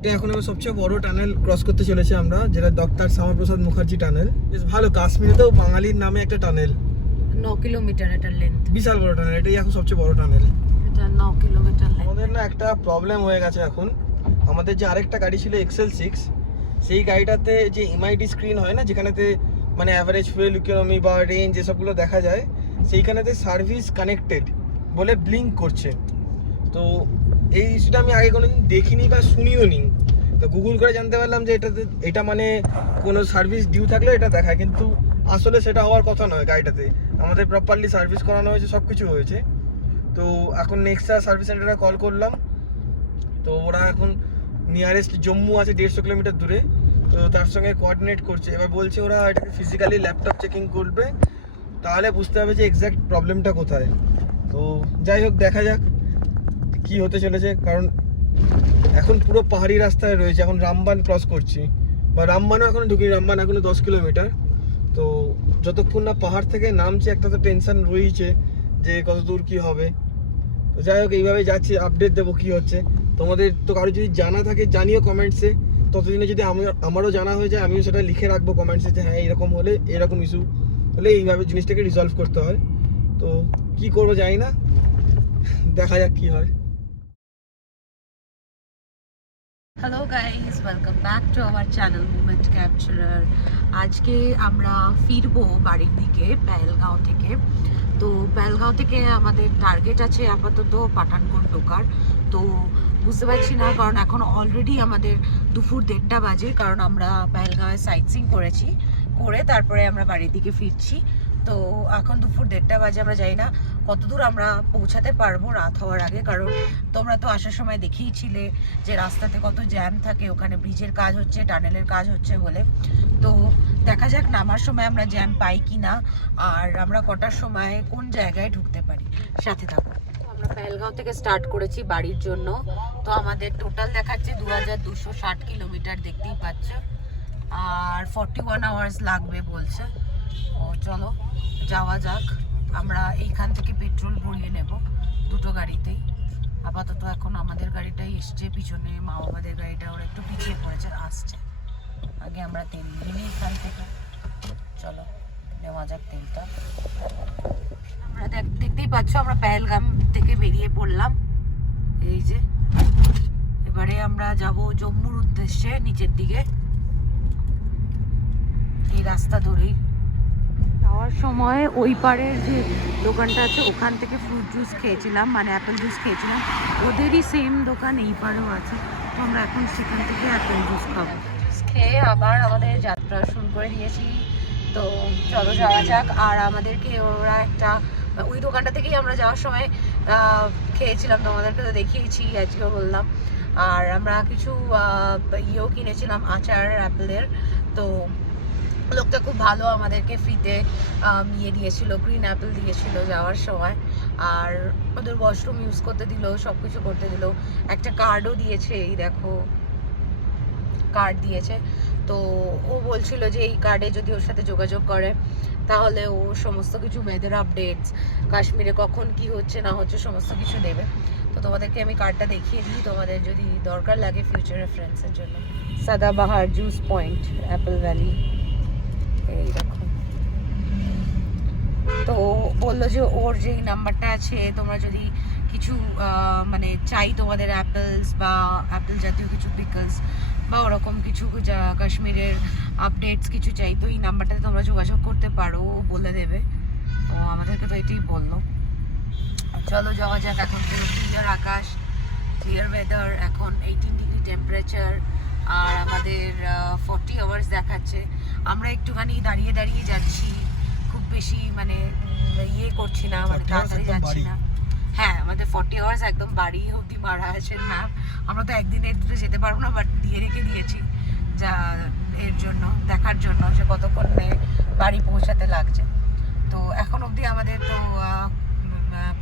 এটা এখন আমার সবচেয়ে বড় টানেল ক্রস করতে চলেছে আমরা, যেটা ডক্টর শ্যামাপ্রসাদ মুখার্জি টানেল। বেশ ভালো, কাশ্মীরেতেও বাঙালির নামে একটা টানেল। 9 কিলোমিটার এটার লেন্থ, বিশাল বড় টানেল, এটাই এখন সবচেয়ে বড় টানেল। এটা 9 কিলোমিটার লেন্থ। আমাদের না একটা প্রবলেম হয়ে গেছে এখন। আমাদের যে আরেকটা গাড়ি ছিল XL6, সেই গাড়িটাতে যে এমআইডি স্ক্রিন হয় না, যেখানেতে মানে অ্যাভারেজ ফুয়েল ইকোনমি বা রেঞ্জ এসবগুলো দেখা যায়, সেইখানেতে সার্ভিস কানেক্টেড বলে ব্লিঙ্ক করছে। তো এই ইস্যুটা আমি আগে কোনোদিন দেখিনি বা শুনিও নি। তো গুগল করে জানতে পারলাম যে এটা মানে কোনো সার্ভিস ডিউ থাকলে এটা দেখায়, কিন্তু আসলে সেটা হওয়ার কথা নয়। গাড়িটাতে আমাদের প্রপারলি সার্ভিস করানো হয়েছে, সব কিছু হয়েছে। তো এখন নেক্সা সার্ভিস সেন্টারে কল করলাম, তো ওরা এখন নিয়ারেস্ট জম্মু আছে 150 কিলোমিটার দূরে, তো তার সঙ্গে কোঅর্ডিনেট করছে। এবার বলছে ওরা এটাকে ফিজিক্যালি ল্যাপটপ চেকিং করবে, তাহলে বুঝতে হবে যে এক্স্যাক্ট প্রবলেমটা কোথায়। তো যাই হোক, দেখা যাক কি হতে চলেছে। কারণ এখন পুরো পাহাড়ি রাস্তায় রয়েছে, এখন রামবান ক্রস করছি, বা রামবানও এখনো ঢুকি, রামবান এখনো 10 কিলোমিটার। তো যতক্ষণ না পাহাড় থেকে নামছে, একটা তো টেনশন রয়েছে যে কত দূর কি হবে। তো যাই হোক, এইভাবে যাচ্ছি, আপডেট দেবো কি হচ্ছে। তোমাদের তো কারো যদি জানা থাকে জানিও কমেন্টসে। ততদিনে যদি আমারও জানা হয়ে যায়, আমিও সেটা লিখে রাখবো কমেন্টসে যে হ্যাঁ এরকম হলে, এরকম ইস্যু হলে এইভাবে জিনিসটাকে রিজলভ করতে হয়। তো কি করবো জানি না, দেখা যাক কি হয়। Hello guys, welcome back to our channel movement capturer. আজকে আমরা ফিরবো বাড়ির দিকে পেহেলগাঁও থেকে। তো পেহেলগাঁও থেকে আমাদের টার্গেট আছে আপাতত পাঠানকোট ঢোকার। তো বুঝতে পারছি না, কারণ এখন অলরেডি আমাদের দুপুর 1:30 বাজে, কারণ আমরা পেহেলগাঁওয়ে সাইট সিইং করেছি, করে তারপরে আমরা বাড়ির দিকে ফিরছি। তো এখন দুপুর 1:30 বাজে, আমরা জানি না কতদূর আমরা পৌঁছাতে পারবো রাত হওয়ার আগে। কারণ তোমরা তো আসার সময় দেখিয়েছিলে যে রাস্তাতে কত জ্যাম থাকে, ওখানে ব্রিজের কাজ হচ্ছে, টানেলের কাজ হচ্ছে বলে। তো দেখা যাক নামার সময় আমরা জ্যাম পাই কি না, আর আমরা কটার সময় কোন জায়গায় ঢুকতে পারি। সাথে থাকো। আমরা পেহেলগাঁও থেকে স্টার্ট করেছি বাড়ির জন্য। তো আমাদের টোটাল দেখাচ্ছে 2260 কিলোমিটার, দেখতেই পাচ্ছ, আর 41 আওয়ার্স লাগবে বলছে। ও চলো যাওয়া যাক। আমরা এইখান থেকে পেট্রোল ভরিয়ে নেব দুটো গাড়িতেই। আপাতত এখন আমাদের গাড়িটাই এসছে, পিছনে মা বাবাদের গাড়িটা ওরা একটু পিছিয়ে পড়েছে, আসছে। আগে আমরা তেল নিয়ে নিই এখান থেকে। চলো নেওয়া যাক তেলটা। আমরা দেখতেই পাচ্ছ আমরা পেহেলগাম থেকে বেরিয়ে পড়লাম। এই যে এবারে আমরা যাব জম্মুর উদ্দেশ্যে, নিচের দিকে এই রাস্তা ধরেই। যাওয়ার সময় ওই পাড়ের যে দোকানটা আছে ওখান থেকে ফ্রুট জুস খেয়েছিলাম, মানে অ্যাপেল জুস খেয়েছিলাম। ওদেরই সেম দোকান এই পাড়েও আছে, তো আমরা এখন সেখান থেকে অ্যাপেল জুস খাবো। খেয়ে আবার আমাদের যাত্রা শুরু করে দিয়েছি। তো চলো যাওয়া যাক। আর আমাদেরকে ওরা একটা ওই দোকানটা থেকেই আমরা যাওয়ার সময় খেয়েছিলাম, তোমাদেরকে তো দেখিয়েছি, আজকেও বললাম। আর আমরা কিছু ইয়েও কিনেছিলাম, আচার অ্যাপেলের। তো লোকটা খুব ভালো, আমাদেরকে ফ্রিতে ইয়ে দিয়েছিল, গ্রিন অ্যাপেল দিয়েছিল যাওয়ার সময়। আর ওদের ওয়াশরুম ইউজ করতে দিল, সব কিছু করতে দিল। একটা কার্ডও দিয়েছে, এই দেখো কার্ড দিয়েছে। তো ও বলছিল যে এই কার্ডে যদি ওর সাথে যোগাযোগ করে তাহলে ও সমস্ত কিছু ওয়েদার আপডেটস, কাশ্মীরে কখন কি হচ্ছে না হচ্ছে সমস্ত কিছু দেবে। তো তোমাদেরকে আমি কার্ডটা দেখিয়ে দিই, তোমাদের যদি দরকার লাগে ফিউচার রেফারেন্সের জন্য। Sadabahar juice point, Apple valley, এই দেখো। তো বললো যে ওর যেই নাম্বারটা আছে, তোমরা যদি কিছু মানে চাই তোমাদের অ্যাপেলস বা অ্যাপেল জাতীয় কিছু পিকলস বা ওরকম কিছু কাশ্মীরের আপডেটস কিছু চাই, তো এই নাম্বারটাতে তোমরা যোগাযোগ করতে পারো, ও বলে দেবে। তো আমাদেরকে তো এটাই বললো। চলো যাওয়া যাক। এখন পুরো ক্লিয়ার আকাশ, ক্লিয়ার ওয়েদার, এখন 18 ডিগ্রি টেম্পারেচার, আর আমাদের 40 আওয়ার্স দেখাচ্ছে। আমরা একটুখানি দাঁড়িয়ে দাঁড়িয়ে যাচ্ছি, খুব বেশি মানে ইয়ে করছি না, মানে তাড়াতাড়ি যাচ্ছি না। হ্যাঁ, আমাদের 40 আওয়ার্স একদম বাড়ি অবধি মারা আছে না। আমরা তো একদিনে একটু যেতে পারবো না, বাট দিয়ে রেখে দিয়েছি যা এর জন্য, দেখার জন্য যে কতক্ষণে বাড়ি পৌঁছাতে লাগছে। তো এখন অবধি আমাদের তো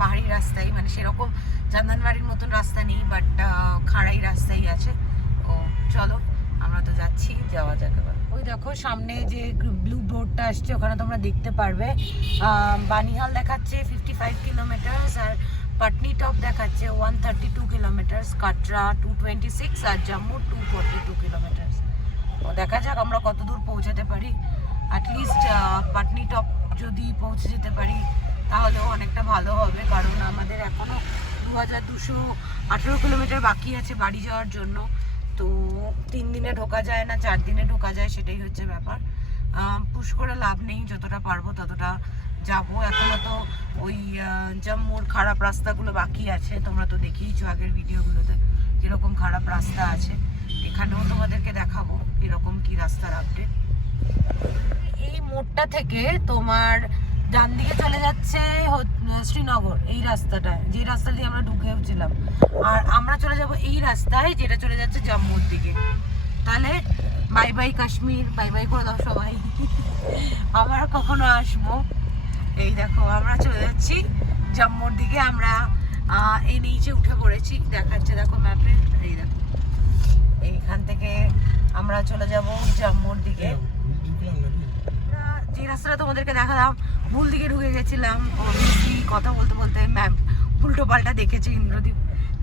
পাহাড়ি রাস্তায়, মানে সেরকম চান্দানবাড়ির মতন রাস্তা নেই, বাট খাড়াই রাস্তাই আছে। ও চলো আমরা তো যাচ্ছি, যাওয়া যাক এবার। ওই দেখো সামনে যে ব্লু বোর্ডটা আসছে, ওখানে তোমরা দেখতে পারবে বানিহাল দেখাচ্ছে 55 কিলোমিটার, আর পাটনি টপ দেখাচ্ছে 132 কিলোমিটার, কাটরা 226 আর জম্মু 242 কিলোমিটার। তো দেখা যাক আমরা কত দূর পৌঁছাতে পারি। অ্যাটলিস্ট পাটনি টপ যদি পৌঁছে যেতে পারি তাহলেও অনেকটা ভালো হবে, কারণ আমাদের এখনও 2218 কিলোমিটার বাকি আছে বাড়ি যাওয়ার জন্য। তো 3 দিনে ঢোকা যায় না 4 দিনে ঢোকা যায়, সেটাই হচ্ছে ব্যাপার। পুশ করে লাভ নেই, যতটা পারবো ততটা যাবো। এখনো তো ওই জম্মুর খারাপ রাস্তাগুলো বাকি আছে, তোমরা তো দেখিয়েছো আগের ভিডিওগুলোতে যেরকম খারাপ রাস্তা আছে। এখানেও তোমাদেরকে দেখাবো এরকম কি রাস্তার আপডেট। এই মোড়টা থেকে তোমার ডান দিকে চলে যাচ্ছে শ্রীনগর, এই রাস্তাটায়, যে রাস্তা দিয়ে আমরা ঢুকেওছিলাম। আর আমরা চলে যাব এই রাস্তায় যেটা চলে যাচ্ছে জম্মুর দিকে। তাহলে bye bye Kashmir, bye bye করে দাও সবাই। আবার কখনো আসবো। এই দেখো আমরা চলে যাচ্ছি জম্মুর দিকে। আমরা এই নিচে উঠে পড়েছি, দেখাচ্ছে দেখো ম্যাপে। এই দেখো এইখান থেকে আমরা চলে যাব জম্মুর দিকে। যে রাস্তাটা তোমাদেরকে দেখালাম ভুল দিকে ঢুকে গেছিলাম, কথা বলতে বলতে ম্যাপ উল্টো পাল্টা দেখেছে ইন্দ্রদীপ।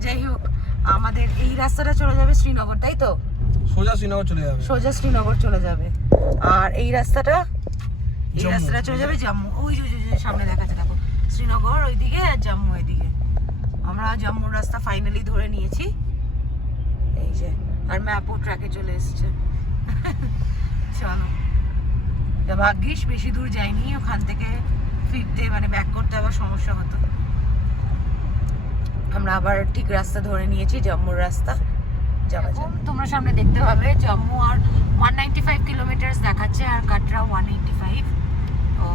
যাই হোক, আমাদের এই রাস্তাটা চলে যাবে শ্রীনগর, তাই তো? সোজা শ্রীনগর চলে যাবে, সোজা শ্রীনগর চলে যাবে। আর এই রাস্তাটা চলে যাবে জম্মু। ওই যে সামনে দেখাচ্ছে দেখো, শ্রীনগর ওইদিকে আর জম্মু এদিকে। আমরা জম্মুর রাস্তা ফাইনালি ধরে নিয়েছি, এই যে। আর ম্যাপও ট্র্যাকে চলে এসছে। চলো, ভাগ্যিস বেশি দূর যাইনি, ওখান থেকে ফিরতে মানে ব্যাক করতে আবার সমস্যা হতো। আমরা আবার ঠিক রাস্তা ধরে নিয়েছি, জম্মুর রাস্তা যাওয়া যায়। তোমরা সামনে দেখতে পাবে জম্মু আর 195 কিলোমিটার দেখাচ্ছে, আর কাটরা 185। তো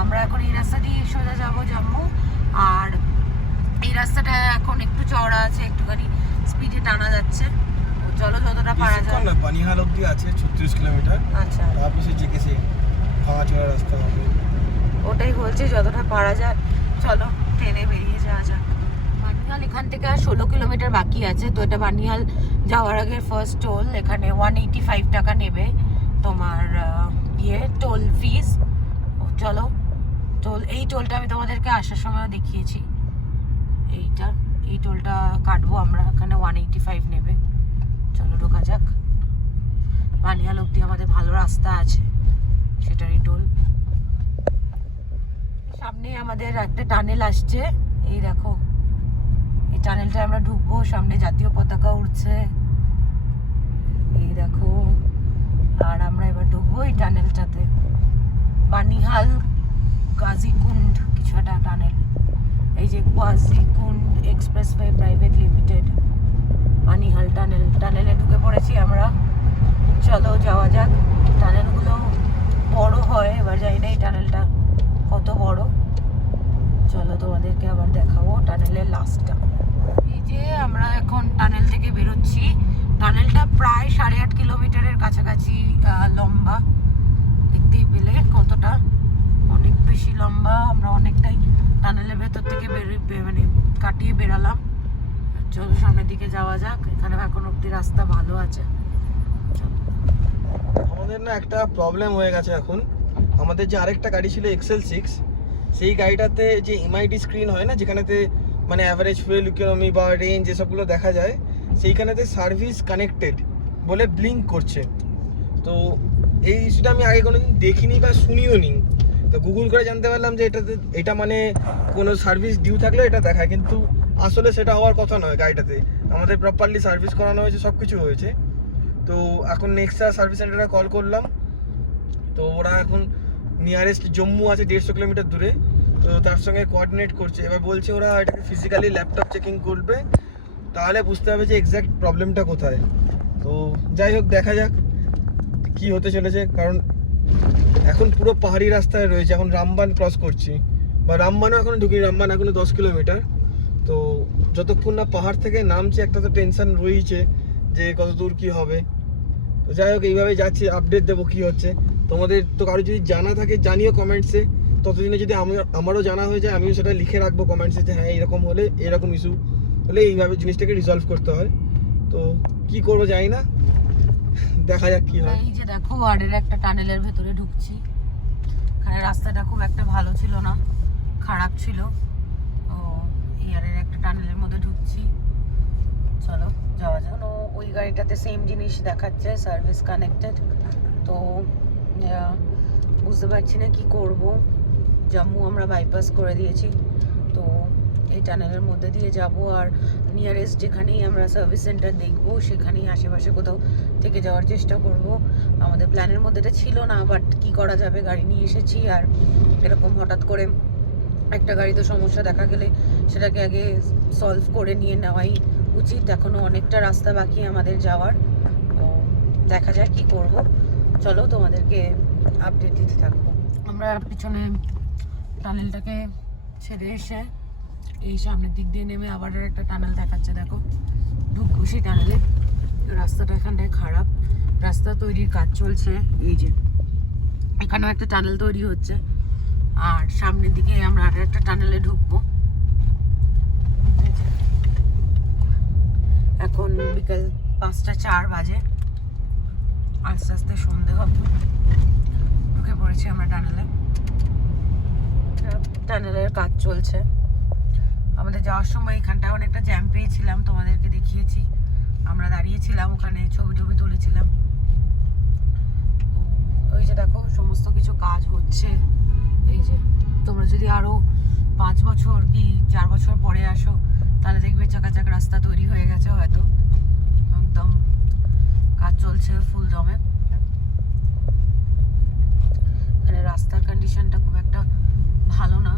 আমরা এখন এই রাস্তা দিয়ে সোজা যাব জম্মু। আর এই রাস্তাটা এখন একটু চওড়া আছে, একটুখানি স্পিডে টানা যাচ্ছে। চলো যতটা পারা যায়। বানিহাল অব্দি আছে 36 কিলোমিটার। আচ্ছা, তারপর সে জেকেছে ভাঙা চড়া রাস্তা হবে। ওটাই বলছি যতটা পারা যায় চলো ট্রেনে বেরিয়ে যাওয়া যাক। বানিহাল এখান থেকে আর 16 কিলোমিটার বাকি আছে। তো এটা বানিহাল যাওয়ার আগে ফার্স্ট টোল, এখানে 185 টাকা নেবে তোমার টোল ফিস। চলো এই টোলটা আমি তোমাদেরকে আসার সময় দেখিয়েছি। এই টোলটা কাটবো আমরা, এখানে 185 নেবে। চলো ঢোকা যাক। বানিহাল অব্দি আমাদের ভালো রাস্তা আছে, সেটারই টোল। সামনে আমাদের একটা টানেল আসছে, এই দেখো এই টানেলটা আমরা ঢুকবো। সামনে জাতীয় পতাকা উঠছে, এই দেখো। আর আমরা এবার ঢুকবো এই টানেলটাতে, বানিহাল গাজীকুন্ড কিছু একটা টানেল। এই যে গাজীকুন্ড এক্সপ্রেসওয়ে প্রাইভেট লিমিটেড, বানিহাল টানেলে ঢুকে পড়েছি আমরা। চলো যাওয়া যাক। টানেলগুলো বড় হয়, এবার জানি না এই টানেলটা কত বড়। চলো তোমাদেরকে আবার দেখাবো টানেলের লাস্টটা। এই যে আমরা এখন টানেল থেকে বেরোচ্ছি। টানেলটা প্রায় 8.5 কিলোমিটারের কাছাকাছি লম্বা, দেখতেই পেলে কতটা, অনেক বেশি লম্বা। আমরা অনেকটাই টানেলের ভেতর থেকে মানে কাটিয়ে বেরালাম। চলো সামনের দিকে যাওয়া যাক। এখানে এখন অব্দি রাস্তা ভালো আছে। আমাদের না একটা প্রবলেম হয়ে গেছে এখন। আমাদের যে আরেকটা গাড়ি ছিল XL6, সেই গাড়িটাতে যে এমআইডি স্ক্রিন হয় না, যেখানেতে মানে অ্যাভারেজ ফুয়েল ইকোনমি বা রেঞ্জ এসবগুলো দেখা যায়, সেইখানেতে সার্ভিস কানেক্টেড বলে ব্লিঙ্ক করছে। তো এই ইস্যুটা আমি আগে কোনোদিন দেখিনি বা শুনিও নি। তো গুগল করে জানতে পারলাম যে এটা মানে কোনো সার্ভিস ডিউ থাকলে এটা দেখায়, কিন্তু আসলে সেটা হওয়ার কথা নয়। গাড়িটাতে আমাদের প্রপারলি সার্ভিস করানো হয়েছে, সব কিছু হয়েছে। তো এখন নেক্সা সার্ভিস সেন্টারে কল করলাম, তো ওরা এখন নিয়ারেস্ট জম্মু আছে 150 কিলোমিটার দূরে, তো তার সঙ্গে কোঅর্ডিনেট করছে। এবার বলছে ওরা এটাকে ফিজিক্যালি ল্যাপটপ চেকিং করবে, তাহলে বুঝতে হবে যে এক্স্যাক্ট প্রবলেমটা কোথায়। তো যাই হোক, দেখা যাক কি হতে চলেছে। কারণ এখন পুরো পাহাড়ি রাস্তায় রয়েছে, এখন রামবান ক্রস করছি, বা রামবানও এখন ঢুকি, রামবান এখনো 10 কিলোমিটার। তো যতক্ষণ না পাহাড় থেকে নামছে, একটা তো টেনশন রয়েছে যে কত দূর কী হবে। তো যাই হোক, এইভাবে যাচ্ছি, আপডেট দেবো কী হচ্ছে। তোমাদের তো কারো যদি জানা থাকে জানিও কমেন্টসে, ততদিনে যদি আমারও জানা হয়ে যায় আমিও সেটা লিখে রাখবো কমেন্টসে যে হ্যাঁ এরকম হলে, এরকম ইস্যু হলে এইভাবে জিনিসটাকে রিজলভ করতে হয়। তো কি করবো জানি না, দেখা যাক কি হয়। এই যে দেখো ওয়ার্ডের একটা টানেলের ভেতরে ঢুকছি। এখানে রাস্তাটা খুব একটা ভালো ছিল না, খারাপ ছিল। তো নিয়ারের একটা টানেলের মধ্যে ঢুকছি। চলো যাওয়া যাক। ওই গাড়িটাতে সেম জিনিস দেখাচ্ছে, সার্ভিস কানেক্টেড। তো বুঝতে পারছি না কি করব। জম্মু আমরা বাইপাস করে দিয়েছি, তো এই টানেলের মধ্যে দিয়ে যাব আর নিয়ারেস্ট যেখানেই আমরা সার্ভিস সেন্টার দেখবো সেখানেই আশেপাশে কোথাও থেকে যাওয়ার চেষ্টা করব। আমাদের প্ল্যানের মধ্যে এটা ছিল না, বাট কি করা যাবে, গাড়ি নিয়ে এসেছি আর এরকম হঠাৎ করে একটা গাড়িতে সমস্যা দেখা গেলে সেটাকে আগে সলভ করে নিয়ে নেওয়াই উচিত। এখনও অনেকটা রাস্তা বাকি আমাদের যাওয়ার, তো দেখা যায় কি করব। চলো তোমাদেরকে আপডেট দিতে থাকবো। আমরা পিছনে টানেলটাকে ছেড়ে এসে এই সামনের দিক দিয়ে নেমে আবার একটা টানেল দেখাচ্ছে, দেখো ঢুকবো সেই টানেলে। রাস্তাটা এখানটায় খারাপ, রাস্তা তৈরির কাজ চলছে। এই যে এখানেও একটা টানেল তৈরি হচ্ছে আর সামনের দিকে আমরা আর একটা টানেলে ঢুকবো। এখন বিকেল 5:04 বাজে, আস্তে আস্তে সন্ধে হবে। ঢুকে পড়েছি আমরা টানেলে, টানেলের কাজ চলছে। আমাদের যাওয়ার সময় এখানটায় অনেকটা জ্যাম পেয়েছিলাম, তোমাদেরকে দেখিয়েছি। আমরা দাঁড়িয়েছিলাম ওখানে, ছবি টবি তুলেছিলাম। ওই যে দেখো সমস্ত কিছু কাজ হচ্ছে। এই যে তোমরা যদি আরো 5 বছর কি 4 বছর পরে আসো তাহলে দেখবে চাকাচাক রাস্তা তৈরি হয়ে গেছে, হয়তো একদম কাজ চলছে ফুল দমে। এখানে রাস্তার কন্ডিশনটা খুব একটা ভালো না,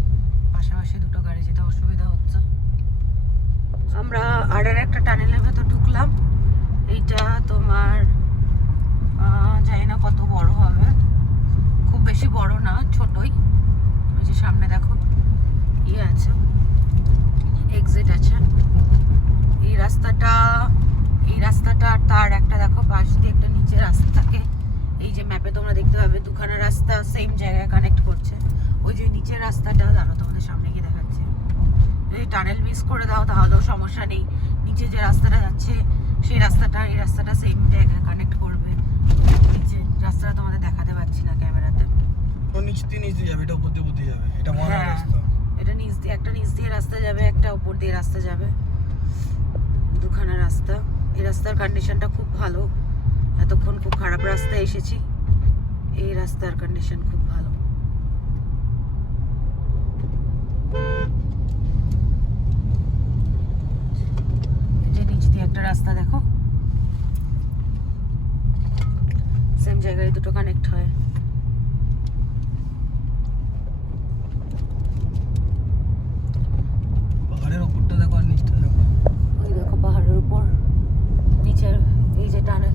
পাশাপাশি দুটো গাড়ি যেতে অসুবিধা হচ্ছে। আমরা আর একটা টানেলের ভেতর ঢুকলাম। এইটা তোমার জানি না কত বড় হবে, খুব বেশি বড় না, ছোটই। ওই যে সামনে দেখো ইয়ে আছে, এক্সিট আছে। এই রাস্তাটা আর তার একটা দেখো পাশ দিয়ে একটা নিচে রাস্তা থাকে। এই যে ম্যাপে তোমরা দেখতে পাবে দুখানা রাস্তা সেম জায়গায় কানেক্ট করছে। ওই যে নিচের রাস্তাটা দাঁড়ো তোমাদের সামনে গিয়ে দেখাচ্ছে। এই টানেল মিস করে দাও তাহলেও সমস্যা নেই, নিচে যে রাস্তাটা যাচ্ছে সেই রাস্তাটা এই রাস্তাটা সেম জায়গায় কানেক্ট করবে। নিচে রাস্তাটা তোমাদের দেখাতে পাচ্ছি না ক্যামেরাতে। ও নিচ দিয়ে যাবে, এটা উপর দিয়ে যাবে, এটা মহা রাস্তা। এটা নিচ দিয়ে, একটা নিচ দিয়ে রাস্তা যাবে, একটা উপর দিয়ে রাস্তা যাবে, দুখানা রাস্তা। এই রাস্তার কন্ডিশনটা খুব ভালো, এতক্ষণ খুব খারাপ রাস্তায় এসেছি, এই রাস্তার কন্ডিশন খুব ভালো। যে নিচ দিয়ে একটা রাস্তা দেখো, সেম জায়গায় দুটো কানেক্ট হয়। পাহাড়ের উপরটা দেখো আর নিচটা দেখো। ওই দেখো পাহাড়ের উপর, নিচের এই যে টানেল,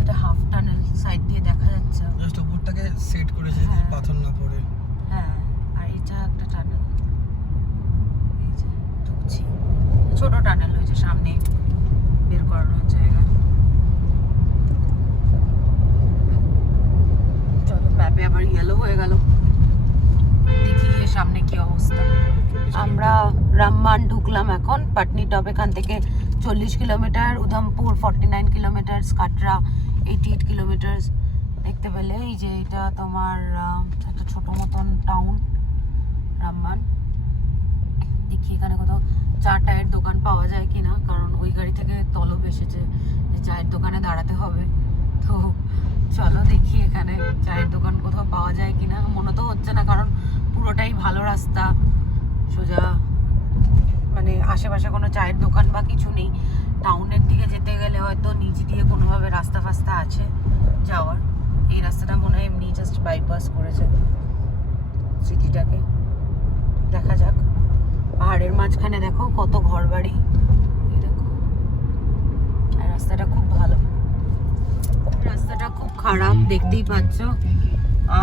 এটা হাফ টানেল সাইড দিয়ে দেখা যাচ্ছে। জাস্ট উপরটাকে সেট করেছে যে পাথর না পড়ে। হ্যাঁ, আর এটা একটা টানেল। এই যে ঢুকছি, ছোট টানেল, ওই যে সামনে বের করানোর জায়গা। চলো ম্যাপে আবার ইয়েলো হয়ে গেল, দেখি এর সামনে কি অবস্থা। আমরা রামমান ঢুকলাম এখন, পাটনি টপ এখান থেকে 40 kilometre, Udhampur 49 kilometre, Katra 88 kilometre. দেখতে পেলে এই যে এটা তোমার একটা ছোট মতন টাউন রামমান। দেখি এখানে কোথাও চা টায়ের দোকান পাওয়া যায় কিনা, কারণ ওই গাড়ি থেকে তলব এসেছে যে চায়ের দোকানে দাঁড়াতে হবে। তো চলো দেখি এখানে চায়ের দোকান কোথাও পাওয়া যায় কিনা। মনে তো হচ্ছে না, কারণ পুরোটাই ভালো রাস্তা, সোজা মানে আশেপাশে কোনো চায়ের দোকান বা কিছু নেই। টাউনের দিকে যেতে গেলে হয়তো নিচ দিয়ে কোনোভাবে রাস্তা ফাস্তা আছে যাওয়ার। এই রাস্তাটা মনে হয় এমনি জাস্ট বাইপাস করেছে সিটিটাকে। দেখা যাক। পাহাড়ের মাঝখানে দেখো কত ঘর বাড়ি, এই দেখো। আর রাস্তাটা খুব ভালো, রাস্তাটা খুব খারাপ দেখতেই পাচ্ছ।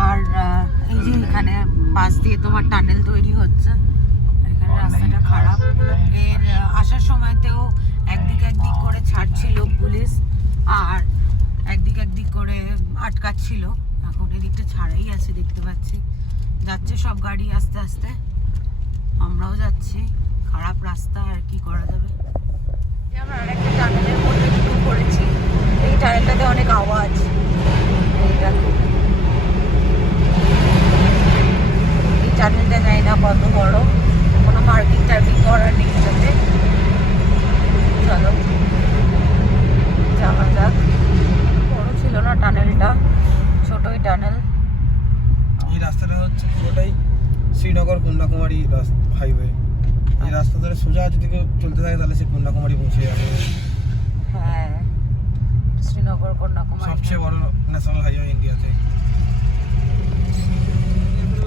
আর এই যে এখানে পাশ দিয়ে তোমার টানেল তৈরি হচ্ছে, এখানে রাস্তাটা খারাপ। এর আসার সময়তেও একদিক করে ছাড়ছিল পুলিশ, আর একদিক করে আটকাচ্ছিল। এখন এদিকটা ছাড়াই আছে দেখতে পাচ্ছি, যাচ্ছে সব গাড়ি আস্তে আস্তে, আমরাও যাচ্ছি। খারাপ রাস্তা, আর কি করা যাবে। আমরা আরেকটা টানেলের মধ্যে ঢুকে পড়েছি। এই টানেলটাতে অনেক আওয়াজ, এই দেখো। এই টানেলটা জানি না কত বড়, কোনো মার্কিং টার্কিং কন্যাকুমারী হাইওয়ে। এই রাস্তা ধরে সোজা যদি কেউ চলতে থাকে তাহলে সে কন্যাকুমারী পৌঁছে যাবে। হ্যাঁ, শ্রীনগর কন্যাকুমারী সবচেয়ে বড় ন্যাশনাল হাইওয়ে ইন্ডিয়াতে।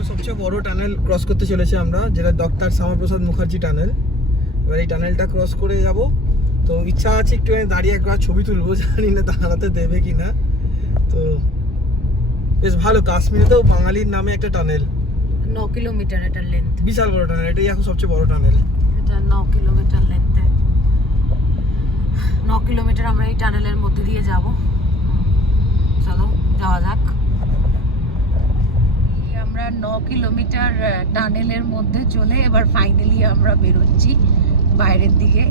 সবচেয়ে বড় টানেল ক্রস করতে চলেছে আমরা, যেটা ডক্টর শ্যামাপ্রসাদ মুখার্জি টানেল। এবার এই টানেলটা ক্রস করে যাব। তো ইচ্ছা আছে একটু দাঁড়িয়ে একবার ছবি তুলবো, জানি না দাঁড়াতে দেবে কিনা। তো বেশ ভালো, কাশ্মীরেতেও বাঙালির নামে একটা টানেল। 9 কিলোমিটার এটার লেন্থ, বিশাল বড় টানেল, এটাই এখন সবচেয়ে বড় টানেল। এটা 9 কিলোমিটার লেন্থে। 9 কিলোমিটার আমরা এই টানেলের মধ্যে দিয়ে যাব। চলো যাওয়া যাক। আমরা 9 কিলোমিটার টানেলের মধ্যে চলে এবার ফাইনালি আমরা বেরোচ্ছি বাইরের দিকে।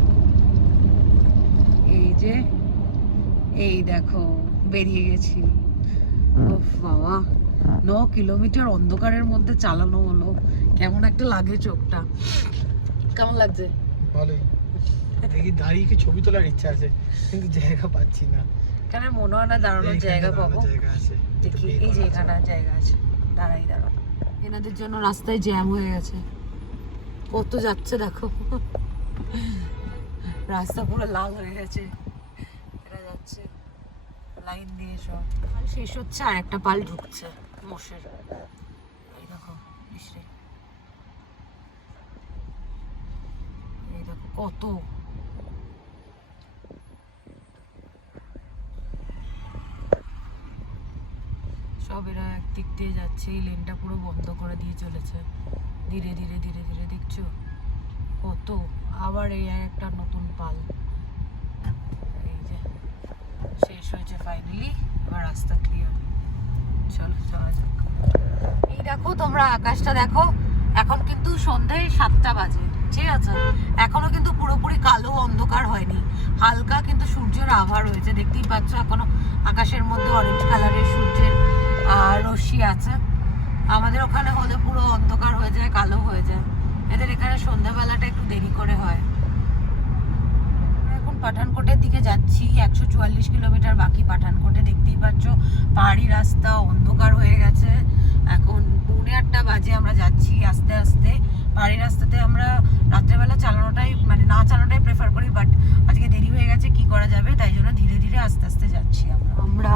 এই যে এই দেখো বেরিয়ে গেছি। ওফ বাবা, 9 কিলোমিটার অন্ধকারের মধ্যে চালানো হলো, কেমন একটা লাগে চোখটা। কেমন লাগছে? ভালোই। দেখি দাঁড়িয়ে কি ছবি তোলার ইচ্ছা আছে, কিন্তু জায়গা পাচ্ছি না। কেন মনে হয় না দাঁড়ানোর জায়গা পাবো? দেখি এই যে এখানে জায়গা আছে, দাঁড়াই দাঁড়াও। এনাদের জন্য রাস্তায় জ্যাম হয়ে গেছে, কত যাচ্ছে দেখো, রাস্তা পুরো লাল হয়ে গেছে। এরা যাচ্ছে লাইন দিয়ে, সব পাল শেষ হচ্ছে আর একটা পাল ঢুকছে মোষের। এই দেখো ইসরে, এই দেখো কত। সব এরা একদিক দিয়ে যাচ্ছে, এই লেনটা পুরো বন্ধ করে দিয়ে চলেছে ধীরে ধীরে ধীরে ধীরে। দেখছো কত, আবার এই একটা নতুন পাল। এই যে শেষ হয়েছে ফাইনালি, এবার রাস্তা ক্লিয়ার। চলো যাওয়া যাক। এই দেখো তোমরা আকাশটা দেখো, এখন কিন্তু সন্ধ্যে 7টা বাজে, ঠিক আছে? এখনো কিন্তু পুরোপুরি কালো অন্ধকার হয়নি, হালকা কিন্তু সূর্যের আভা রয়েছে, দেখতেই পাচ্ছ। এখনো আকাশের মধ্যে অরেঞ্জ কালারের সূর্যের রশ্মি আছে। আমাদের ওখানে হলে পুরো অন্ধকার হয়ে যায়, কালো হয়ে যায়। এদের এখানে সন্ধ্যাবেলাটা একটু দেরি করে হয়। এখন পাঠানকোটের দিকে যাচ্ছি, 144 কিলোমিটার বাকি পাঠানকোটে। দেখতেই পাচ্ছ পাহাড়ি রাস্তা, অন্ধকার হয়ে গেছে। এখন 8:45 বাজে, আমরা যাচ্ছি আস্তে আস্তে। পাহাড়ি রাস্তাতে আমরা রাত্রেবেলা চালানোটাই, মানে না চালানোটাই প্রেফার করি, বাট আজকে দেরি হয়ে গেছে, কি করা যাবে, তাই জন্য ধীরে ধীরে আস্তে আস্তে যাচ্ছি আমরা।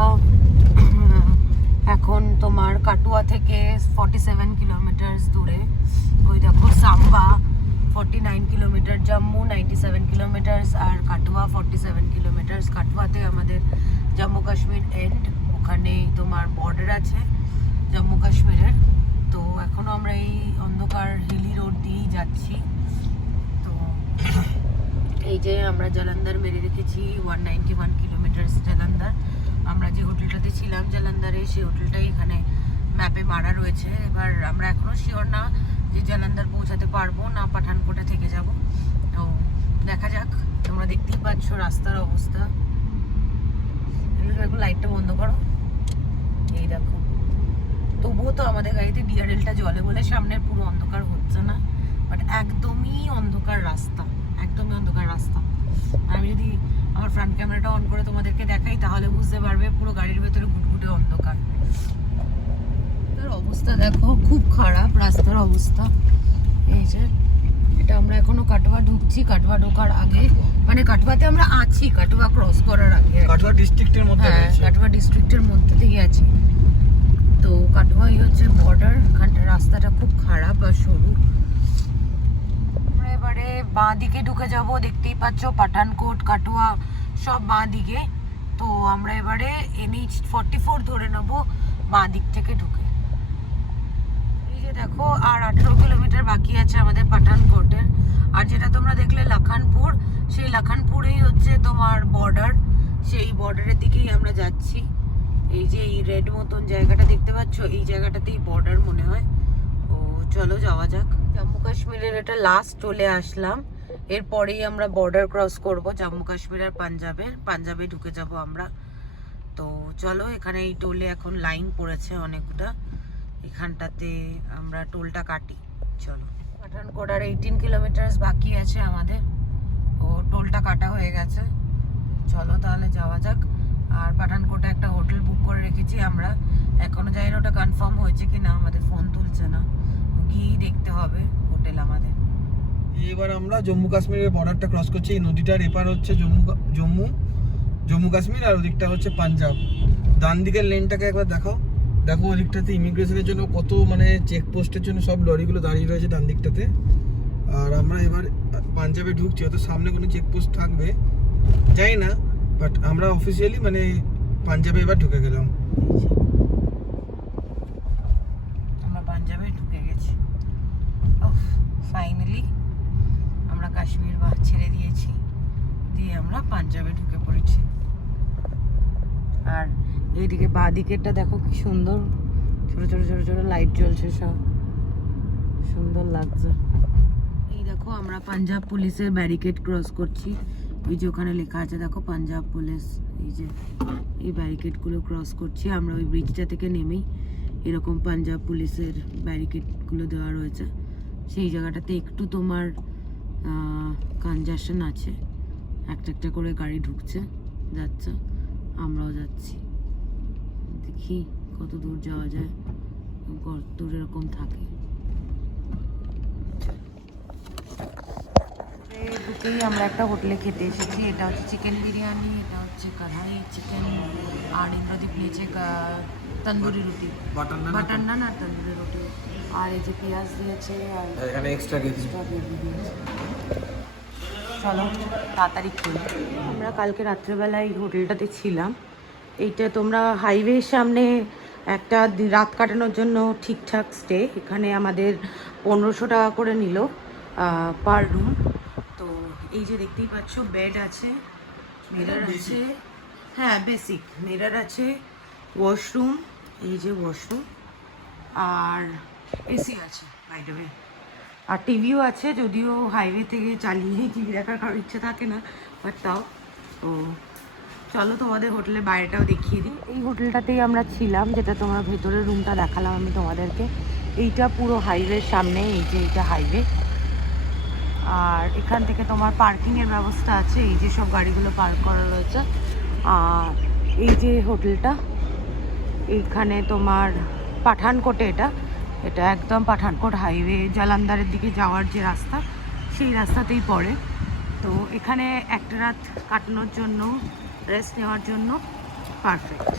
এখন তোমার কাটুয়া থেকে 47 কিলোমিটার দূরে। ওই দেখো সাম্বা 49 কিলোমিটার, জম্মু 97 কিলোমিটার, আর কাটুয়া 47 কিলোমিটার। কাটুয়াতে আমাদের জম্মু কাশ্মীর এন্ড, ওখানে তোমার বর্ডার আছে জম্মু কাশ্মীরের। তো এখনো আমরা এই অন্ধকার হিলি রোড দিয়েই যাচ্ছি। তো এই যে আমরা জালান্ধার মেরে রেখেছি 191 কিলোমিটার জালান্ধার। আমরা যে হোটেলটাতে ছিলাম জালান্ধারে, সেই হোটেলটাই এখানে ম্যাপে মারা রয়েছে। এবার আমরা এখনো শিওর না যে জালান্ধার পৌঁছাতে পারবো না পাঠানকোটে থেকে যাব। তো দেখা যাক। তোমরা দেখতেই পাচ্ছ রাস্তার অবস্থা। একটু লাইটটা বন্ধ করো। এই দেখো, তবুও তো আমাদের গাড়িতে ডিআরএলটা জ্বলে বলে সামনের পুরো অন্ধকার হচ্ছে না, বাট একদমই অন্ধকার রাস্তা, একদমই অন্ধকার রাস্তা। আমি যদি আমার ফ্রন্ট ক্যামেরাটা অন করে তোমাদেরকে দেখাই তাহলে বুঝতে পারবে পুরো গাড়ির ভেতরে ঘুটঘুটে অন্ধকার। অবস্থা দেখো, খুব খারাপ রাস্তার অবস্থা। এই যে এটা আমরা এখনো কাটোয়া ঢুকছি, কাটোয়া ঢোকার আগে, মানে কাটোয়াতে আমরা আছি, কাটোয়া ক্রস করার আগে। কাটোয়া ডিস্ট্রিক্টের মধ্যে, হ্যাঁ কাটোয়া ডিস্ট্রিক্টের মধ্যে দিয়ে আছি। তো কাটোয়াই হচ্ছে বর্ডার। এখানটা রাস্তাটা খুব খারাপ আর সরু। আমরা এবারে বাঁ দিকে ঢুকে যাব, দেখতেই পাচ্ছ পাঠানকোট কাটোয়া সব বাঁ দিকে। তো আমরা এবারে NH 44 ধরে নেবো বাঁ দিক থেকে ঢুকে। এই যে দেখো আর 18 কিলোমিটার বাকি আছে আমাদের পাঠানকোটের। আর যেটা তোমরা দেখলে লাখানপুর, সেই লাখানপুরেই হচ্ছে তোমার বর্ডার, সেই বর্ডারের দিকেই আমরা যাচ্ছি। এই যে এই রেড মতন জায়গাটা দেখতে পাচ্ছ, এই জায়গাটাতেই বর্ডার মনে হয়। ও চলো যাওয়া যাক। জম্মু কাশ্মীরের এটা লাস্ট চলে আসলাম, এরপরেই আমরা বর্ডার ক্রস করব জম্মু কাশ্মীর আর পাঞ্জাবে ঢুকে যাব আমরা। তো চলো, এখানে এই টোলে এখন লাইন পড়েছে অনেকটা, এখানটাতে আমরা টোলটা কাটি। চলো, পাঠানকোট আর 18 কিলোমিটার বাকি আছে আমাদের। ও টোলটা কাটা হয়ে গেছে, চলো তাহলে যাওয়া যাক। আর পাঠানকোটে একটা হোটেল বুক করে রেখেছি আমরা, এখনো জানি না ওটা কনফার্ম হয়েছে কিনা, আমাদের ফোন তুলছে না, গিয়েই দেখতে হবে। হোটেল আমাদের। এবার আমরা জম্মু কাশ্মীরের বর্ডারটা ক্রস করছি। এই নদীটার এপার হচ্ছে জম্মু কাশ্মীর, আর ওদিকটা হচ্ছে পাঞ্জাব। ডান দিকের লেনটাকে একবার দেখাও। দেখো ওদিকটাতে ইমিগ্রেশনের জন্য কত মানে চেকপোস্টের জন্য সব লরিগুলো দাঁড়িয়ে রয়েছে ডান দিকটাতে। আর আমরা এবার পাঞ্জাবে ঢুকছি, হয়তো সামনে কোনো চেকপোস্ট থাকবে জানি না, বাট আমরা অফিসিয়ালি মানে পাঞ্জাবে এবার ঢুকে গেলাম। আমরা পাঞ্জাবে ঢুকে গেছি। ফাইনালি আমরা কাশ্মীর ছেড়ে দিয়েছি, দিয়ে আমরা পাঞ্জাবে ঢুকে পড়েছি। আর এইদিকে বাঁ দিকেরটা দেখো কি সুন্দর, ছোট ছোট ছোট ছোট লাইট জ্বলছে, সব সুন্দর লাগছে। এই দেখো আমরা পাঞ্জাব পুলিশের ব্যারিকেড ক্রস করছি। এই যে ওখানে লেখা আছে দেখো পাঞ্জাব পুলিশ, এই যে এই ব্যারিকেডগুলো ক্রস করছি আমরা। ওই ব্রিজটা থেকে নেমেই এরকম পাঞ্জাব পুলিশের ব্যারিকেডগুলো দেওয়া রয়েছে। সেই জায়গাটাতে একটু তোমার কনজেশন আছে, একটা একটা করে গাড়ি ঢুকছে যাচ্ছে, আমরাও যাচ্ছি। দেখি কত দূর যাওয়া যায়, কত দূর এরকম থাকে। ঢুকেই আমরা একটা হোটেলে খেতে এসেছি। এটা হচ্ছে চিকেন বিরিয়ানি, এটা হচ্ছে কড়াই চিকেন, আর ইন্দ্রদীপ নিয়েছে তন্দুরি রুটি, বাটার নান আর তন্দুরি রুটি, আর এই যে পেঁয়াজ দিয়েছে, আর এখানে এক্সট্রা গেছি। চলো তাড়াতাড়ি খুলি। আমরা কালকে রাত্রেবেলা এই হোটেলটাতে ছিলাম। এইটা তোমরা হাইওয়ের সামনে একটা রাত কাটানোর জন্য ঠিকঠাক স্টে। এখানে আমাদের 1500 টাকা করে নিল পার রুম। তো এই যে দেখতেই পাচ্ছ বেড আছে, মিরর আছে, হ্যাঁ বেসিক মিরর আছে, ওয়াশরুম, এই যে ওয়াশরুম, আর এসি আছে বাই দ্য ওয়ে, আর টিভিও আছে। যদিও হাইওয়ে থেকে চালিয়ে টিভি দেখার কারোর ইচ্ছে থাকে না, বাট তাও। তো চলো তোমাদের হোটেলের বাইরেটাও দেখিয়ে দিই। এই হোটেলটাতেই আমরা ছিলাম, যেটা তোমরা ভেতরের রুমটা দেখালাম আমি তোমাদেরকে। এইটা পুরো হাইওয়ের সামনে, এই যে এইটা হাইওয়ে। আর এখান থেকে তোমার পার্কিংয়ের ব্যবস্থা আছে, এই যে সব গাড়িগুলো পার্ক করা রয়েছে। আর এই যে হোটেলটা, এইখানে তোমার পাঠানকোটে, এটা একদম পাঠানকোট হাইওয়ে জালান্ধারের দিকে যাওয়ার যে রাস্তা, সেই রাস্তাতেই পড়ে। তো এখানে একটা রাত কাটানোর জন্য, রেস্ট নেওয়ার জন্য পারফেক্ট।